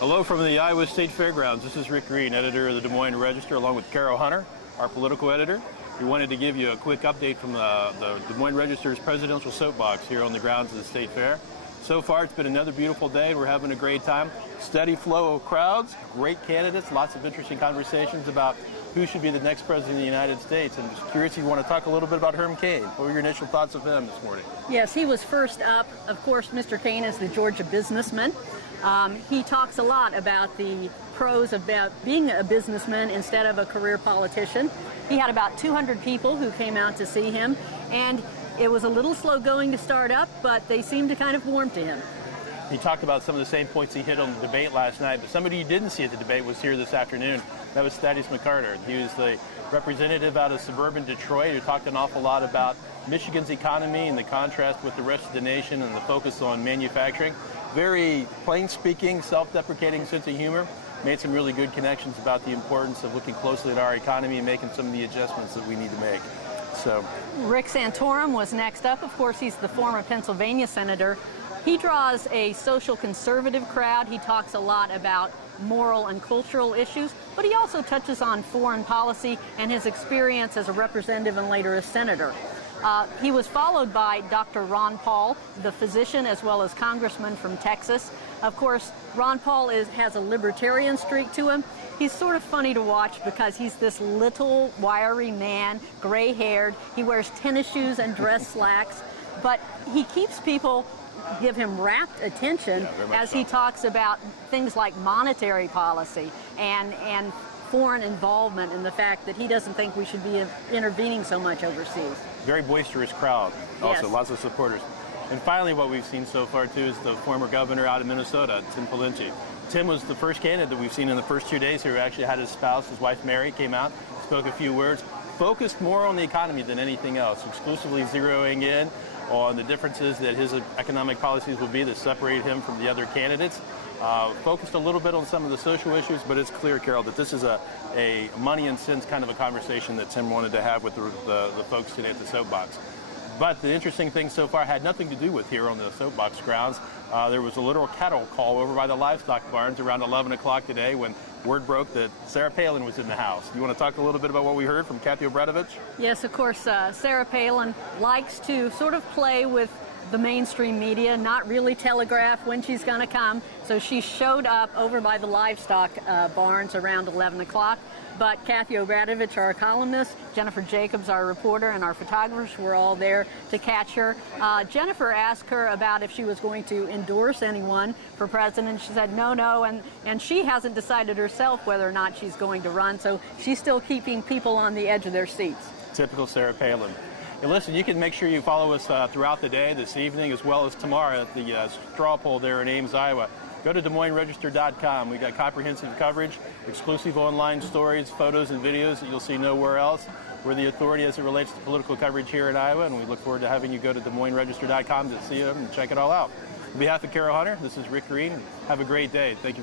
Hello from the Iowa State Fairgrounds. This is Rick Green, editor of the Des Moines Register, along with Carol Hunter, our political editor. We wanted to give you a quick update from the Des Moines Register's presidential soapbox here on the grounds of the State Fair. So far, it's been another beautiful day. We're having a great time. Steady flow of crowds, great candidates, lots of interesting conversations about who should be the next president of the United States. And just curious if you want to talk a little bit about Herm Cain. What were your initial thoughts of him this morning? Yes, he was first up. Of course, Mr. Cain is the Georgia businessman. He talks a lot about the pros about being a businessman instead of a career politician. He had about 200 people who came out to see him, and it was a little slow going to start up, but they seemed to kind of warm to him. He talked about some of the same points he hit on the debate last night, but somebody you didn't see at the debate was here this afternoon. That was Thaddeus McCarter. He was the representative out of suburban Detroit who talked an awful lot about Michigan's economy and the contrast with the rest of the nation and the focus on manufacturing. Very plain-speaking, self-deprecating sense of humor. Made some really good connections about the importance of looking closely at our economy and making some of the adjustments that we need to make. So, Rick Santorum was next up. Of course, he's the former Pennsylvania senator. He draws a social conservative crowd. He talks a lot about moral and cultural issues, but he also touches on foreign policy and his experience as a representative and later as senator. He was followed by Dr. Ron Paul, the physician as well as congressman from Texas. Of course, Ron Paul has a libertarian streak to him. He's sort of funny to watch because he's this little, wiry man, gray-haired. He wears tennis shoes and dress slacks, but he keeps people give him rapt attention as he talks about things like monetary policy and foreign involvement and the fact that he doesn't think we should be intervening so much overseas. Very boisterous crowd, also Yes. Lots of supporters. And finally, what we've seen so far, too, is the former governor out of Minnesota, Tim Pawlenty. Tim was the first candidate that we've seen in the first 2 days who actually had his spouse, his wife Mary, came out, spoke a few words, focused more on the economy than anything else, exclusively zeroing in on the differences that his economic policies will be that separate him from the other candidates. Focused a little bit on some of the social issues, but it's clear, Carol, that this is a money and sense kind of a conversation that Tim wanted to have with the folks today at the Soapbox. But the interesting thing so far had nothing to do with here on the Soapbox grounds. There was a literal cattle call over by the livestock barns around 11 o'clock today when word broke that Sarah Palin was in the house. You want to talk a little bit about what we heard from Kathy Obradovich? Yes, of course, Sarah Palin likes to sort of play with the mainstream media, not really telegraph when she's going to come. So she showed up over by the livestock barns around 11 o'clock. But Kathy Obradovich, our columnist, Jennifer Jacobs, our reporter, and our photographers were all there to catch her. Jennifer asked her about if she was going to endorse anyone for president. She said no, and she hasn't decided herself whether or not she's going to run. So she's still keeping people on the edge of their seats. Typical Sarah Palin. Hey, listen, you can make sure you follow us throughout the day, this evening, as well as tomorrow at the straw poll there in Ames, Iowa. Go to DesMoinesRegister.com. We got comprehensive coverage, exclusive online stories, photos, and videos that you'll see nowhere else. We're the authority as it relates to political coverage here in Iowa, and we look forward to having you go to DesMoinesRegister.com to see them and check it all out. On behalf of Carol Hunter, this is Rick Green. Have a great day. Thank you very much.